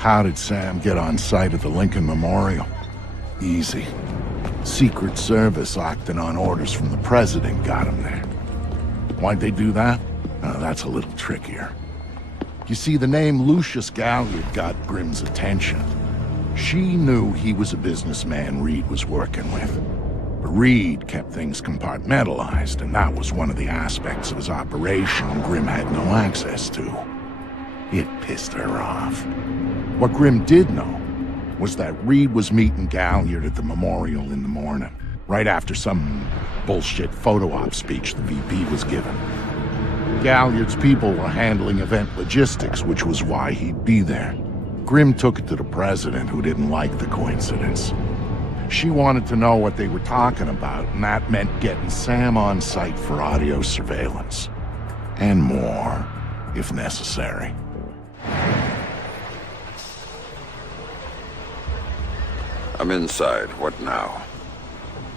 How did Sam get on site at the Lincoln Memorial? Easy. Secret Service acting on orders from the President got him there. Why'd they do that? That's a little trickier. You see, the name Lucius Galliard got Grimm's attention. She knew he was a businessman Reed was working with. But Reed kept things compartmentalized, and that was one of the aspects of his operation Grimm had no access to. It pissed her off. What Grimm did know was that Reed was meeting Galliard at the memorial in the morning, right after some bullshit photo op speech the VP was giving. Galliard's people were handling event logistics, which was why he'd be there. Grimm took it to the President, who didn't like the coincidence. She wanted to know what they were talking about, and that meant getting Sam on site for audio surveillance. And more, if necessary. I'm inside. What now?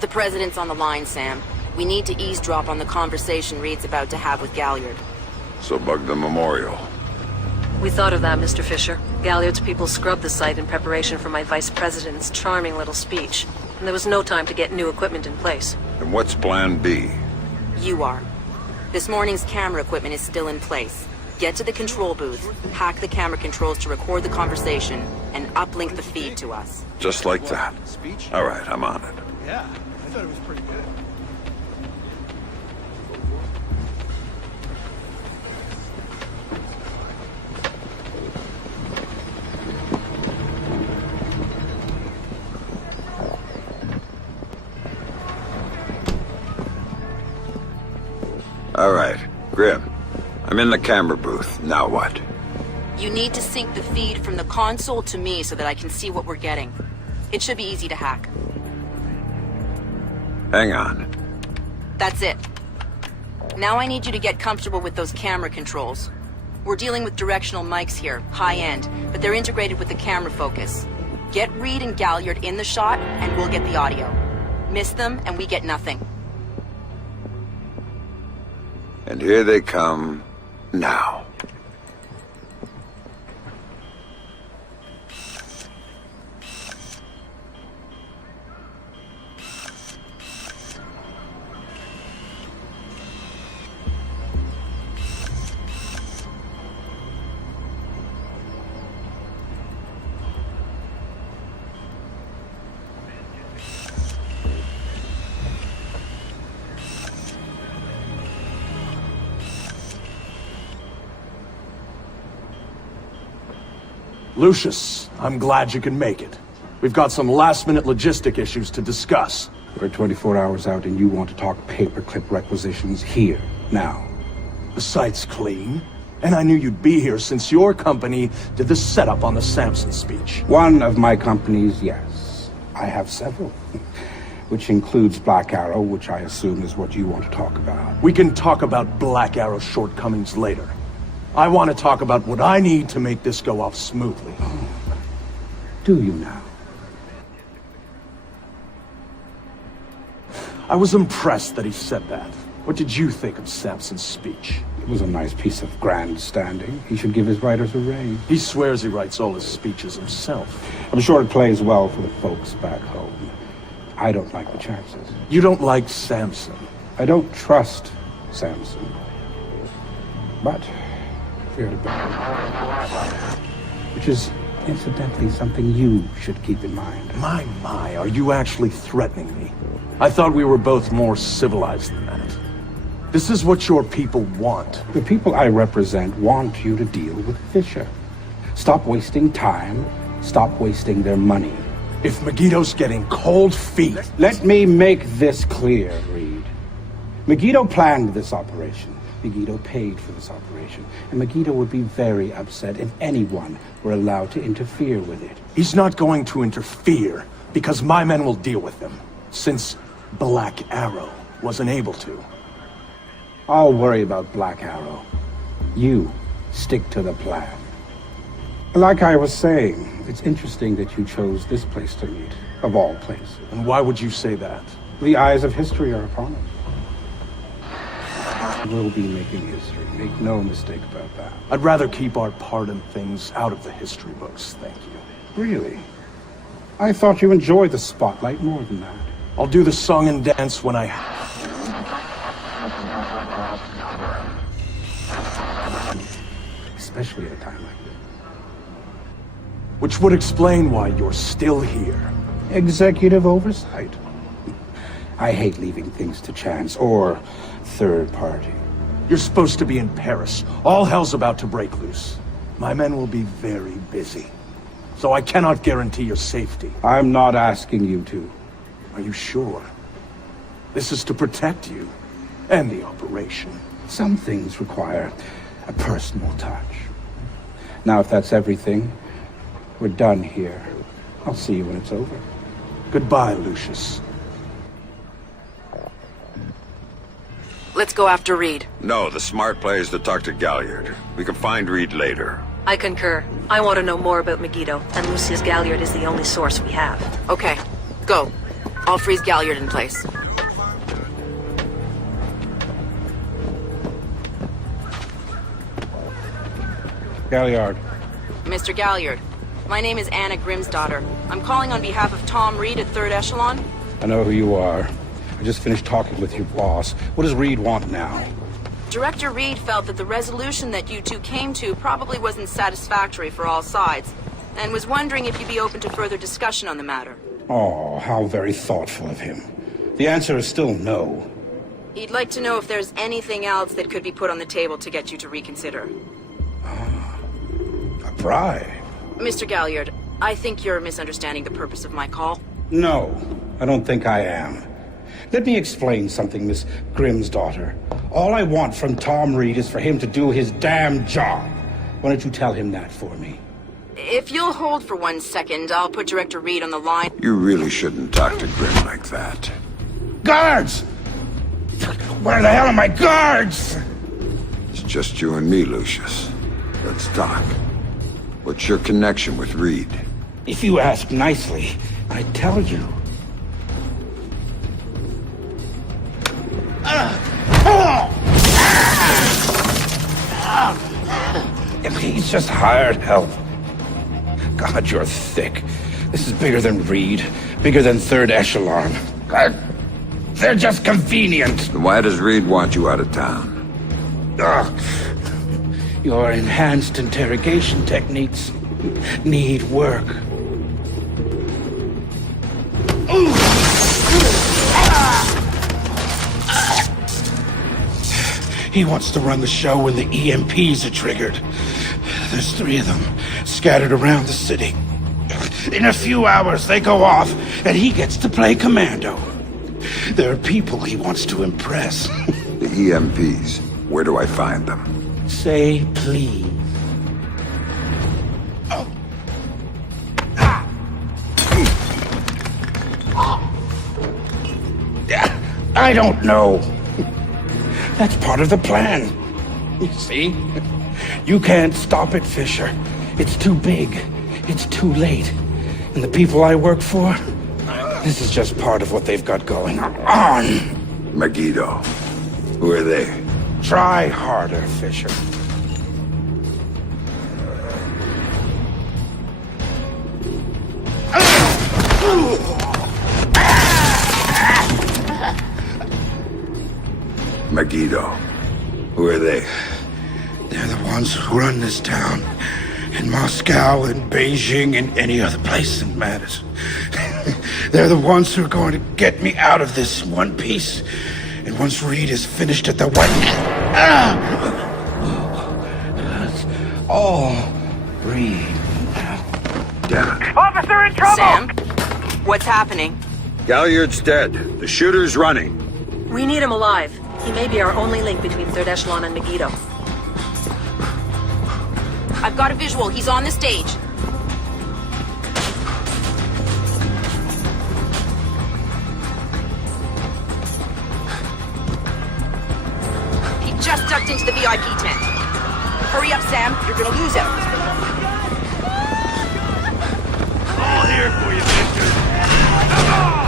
The President's on the line, Sam. We need to eavesdrop on the conversation Reed's about to have with Galliard. So bug the memorial. We thought of that, Mr. Fisher. Galliard's people scrubbed the site in preparation for my Vice President's charming little speech. And there was no time to get new equipment in place. And what's plan B? You are. This morning's camera equipment is still in place. Get to the control booth, hack the camera controls to record the conversation, and uplink the feed to us. Just like that. All right, I'm on it. Yeah, I thought it was pretty good. All right, Grimm. I'm in the camera booth. Now what? You need to sync the feed from the console to me so that I can see what we're getting. It should be easy to hack. Hang on. That's it. Now I need you to get comfortable with those camera controls. We're dealing with directional mics here, high-end, but they're integrated with the camera focus. Get Reed and Galliard in the shot, and we'll get the audio. Miss them, and we get nothing. And here they come now. Lucius, I'm glad you can make it. We've got some last-minute logistic issues to discuss. We're 24 hours out and you want to talk paperclip requisitions here, now. The site's clean, and I knew you'd be here since your company did the setup on the Samson speech. One of my companies, yes. I have several. Which includes Black Arrow, which I assume is what you want to talk about. We can talk about Black Arrow's shortcomings later. I want to talk about what I need to make this go off smoothly. Oh. Do you now? I was impressed that he said that. What did you think of Samson's speech? It was a nice piece of grandstanding. He should give his writers a raise. He swears he writes all his speeches himself. I'm sure it plays well for the folks back home. I don't like the chances. You don't like Samson? I don't trust Samson. But fear to bear. Which is, incidentally, something you should keep in mind. My, are you actually threatening me? I thought we were both more civilized than that. This is what your people want. The people I represent want you to deal with Fisher. Stop wasting time. Stop wasting their money. If Megiddo's getting cold feet... Let me make this clear, Reed. Megiddo planned this operation. Megiddo paid for this operation. And Megiddo would be very upset if anyone were allowed to interfere with it. He's not going to interfere because my men will deal with him. Since Black Arrow wasn't able to. I'll worry about Black Arrow. You stick to the plan. Like I was saying, it's interesting that you chose this place to meet, of all places. And why would you say that? The eyes of history are upon us. We'll be making history. Make no mistake about that. I'd rather keep our part in things out of the history books, thank you. Really? I thought you enjoyed the spotlight more than that. I'll do the song and dance when I... Especially at a time like this. Which would explain why you're still here. Executive oversight. I hate leaving things to chance or third party. You're supposed to be in Paris. All hell's about to break loose. My men will be very busy. So I cannot guarantee your safety. I'm not asking you to. Are you sure? This is to protect you and the operation. Some things require a personal touch. Now, if that's everything, we're done here. I'll see you when it's over. Goodbye, Lucius. Let's go after Reed. No, the smart play is to talk to Galliard. We can find Reed later. I concur. I want to know more about Megiddo, and Lucius Galliard is the only source we have. Okay, go. I'll freeze Galliard in place. Galliard. Mr. Galliard, my name is Anna Grimsdottir. I'm calling on behalf of Tom Reed at Third Echelon. I know who you are. I just finished talking with your boss. What does Reed want now? Director Reed felt that the resolution that you two came to probably wasn't satisfactory for all sides, and was wondering if you'd be open to further discussion on the matter. Oh, how very thoughtful of him. The answer is still no. He'd like to know if there's anything else that could be put on the table to get you to reconsider. A bribe? Mr. Galliard, I think you're misunderstanding the purpose of my call. No, I don't think I am. Let me explain something, Miss Grimsdottir. All I want from Tom Reed is for him to do his damn job. Why don't you tell him that for me? If you'll hold for 1 second, I'll put Director Reed on the line. You really shouldn't talk to Grim like that. Guards! Where the hell are my guards? It's just you and me, Lucius. Let's talk. What's your connection with Reed? If you ask nicely, I'd tell you. He's just hired help. God, you're thick. This is bigger than Reed, bigger than Third Echelon. They're just convenient. Then why does Reed want you out of town? Your enhanced interrogation techniques need work. He wants to run the show when the EMPs are triggered. There's 3 of them scattered around the city. In a few hours, they go off, and he gets to play commando. There are people he wants to impress. The EMPs. Where do I find them? Say please. I don't know. That's part of the plan. You see? You can't stop it, Fisher. It's too big. It's too late. And the people I work for, this is just part of what they've got going on. Megiddo. Who are they? Try harder, Fisher. Megiddo. Who are they? They're the ones who run this town. In Moscow and Beijing and any other place that matters. They're the ones who are going to get me out of this in one piece. And once Reed is finished at the White... That's all Reed now. Damn it. Officer in trouble! Sam? What's happening? Galliard's dead. The shooter's running. We need him alive. He may be our only link between Third Echelon and Megiddo. I've got a visual. He's on the stage. He just ducked into the VIP tent. Hurry up, Sam. You're gonna lose him. All here for you, mister! Come on!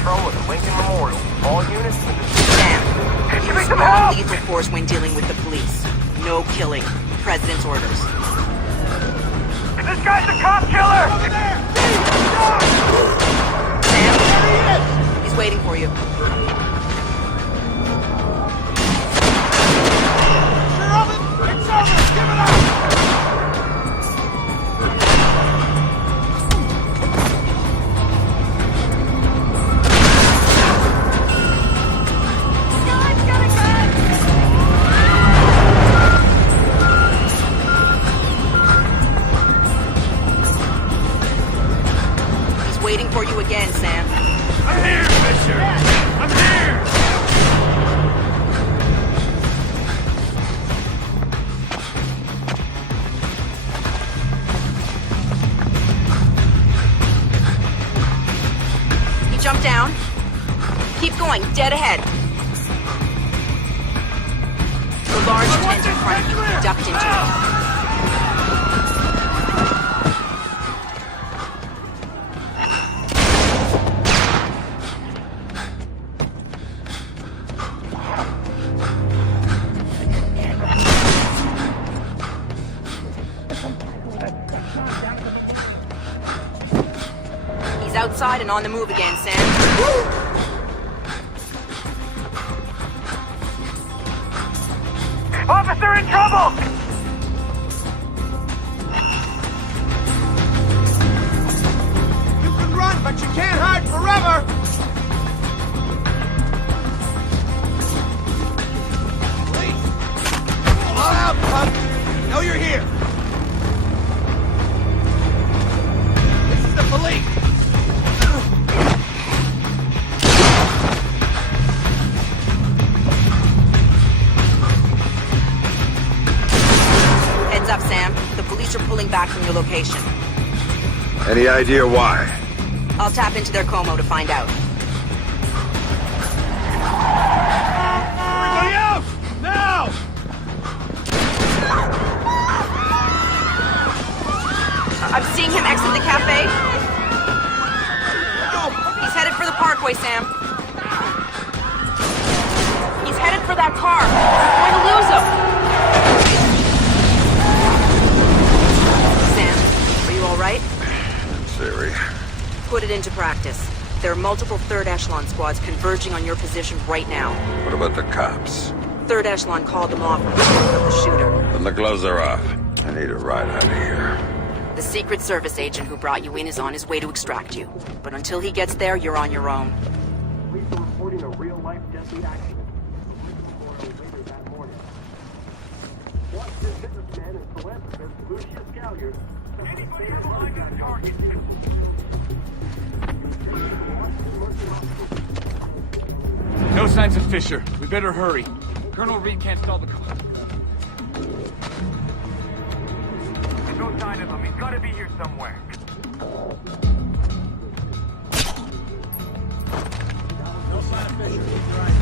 control of the Lincoln Memorial. All units in the... Sam, Give me use some help! non-lethal force when dealing with the police. No killing. President's orders. This guy's a cop killer! Over there! Sam, There he is! he's waiting for you. It's over! Give it up! He's waiting for you again, Sam. I'm here, Fisher! I'm here! He jumped down. Keep going, dead ahead. The large tent in front of you, he ducked into it. He's outside and on the move again, Sam. Officer in trouble! You can run, but you can't hide forever! Police! All out, punk! Know you're here! This is the police! Heads up, Sam. The police are pulling back from your location. Any idea why? I'll tap into their Como to find out. Everybody out! Now! I'm seeing him exit the cafe. He's headed for the parkway, Sam. He's headed for that car. We're going to lose him. Sam, are you all right? Siri. Put it into practice. There are multiple Third Echelon squads converging on your position right now. What about the cops? Third Echelon called them off because of the shooter. Then the gloves are off. I need a ride out of here. The Secret Service agent who brought you in is on his way to extract you. But until he gets there, you're on your own. Police are reporting a real-life deadly accident. Later that morning. Watch this businessman and philanthropist, Lucius Galliard. Anybody have a line on a target? No signs of Fisher. We better hurry. Colonel Reed can't stall the car. There's no sign of him. He's gotta be here somewhere. No sign of Fisher. He's right.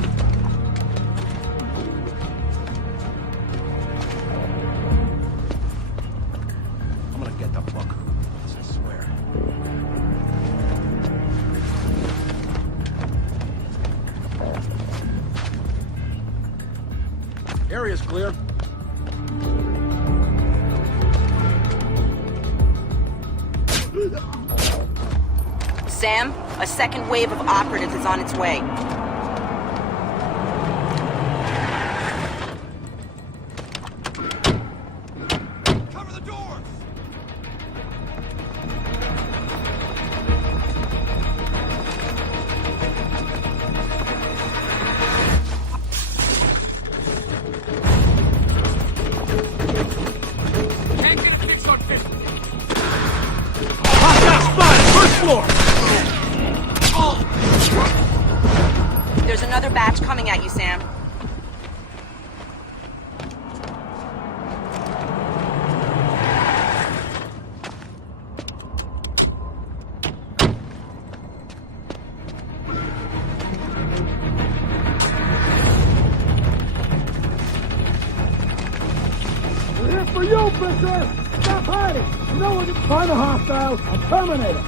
I'm gonna get the fucker. I swear. Area's clear. Sam, a second wave of operatives is on its way. Cover the doors! Can't get a fix on Fisher. Hostile spotted! First floor! There's another batch coming at you, Sam. We're here for you, Fisher! Stop hiding! You know we're find a hostile and terminate him!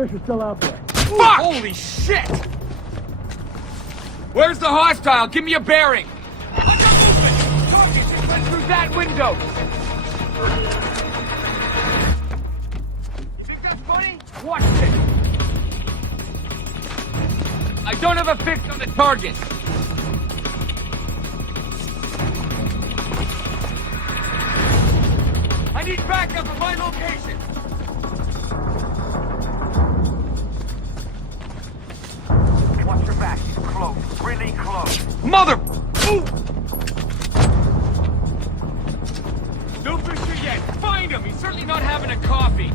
Fisher's still out there. Fuck! Holy shit! Where's the hostile? Give me a bearing! Look at movement! Target just went through that window! You think that's funny? Watch this! I don't have a fix on the target! I need backup at my location! Watch your back. He's close. Really close. Mother... Ooh. No Fisher yet. Find him. He's certainly not having a coffee.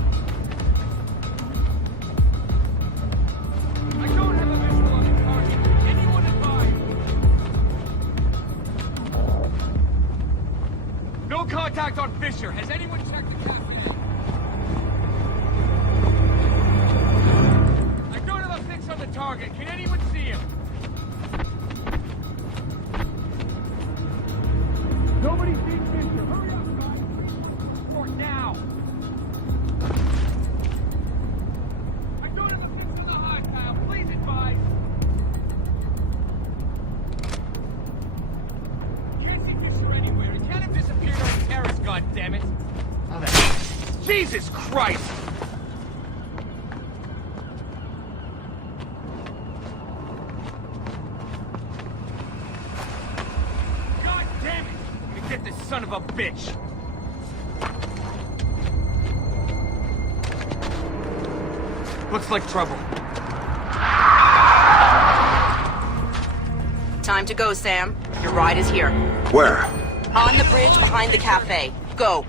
I don't have a visual on the target. Anyone advised? No contact on Fisher. Has anyone checked the cafe? I don't have a fix on the target. Can anyone see him? Nobody sees Fisher. Hurry up, guys. For now. I don't have a fix on the hostile. Please advise. Can't see Fisher anywhere. He can't have disappeared on the terrace, goddammit. Oh, that... Jesus Christ! God damn it! Let me get this son of a bitch! Looks like trouble. Time to go, Sam. Your ride is here. Where? On the bridge behind the cafe. Go.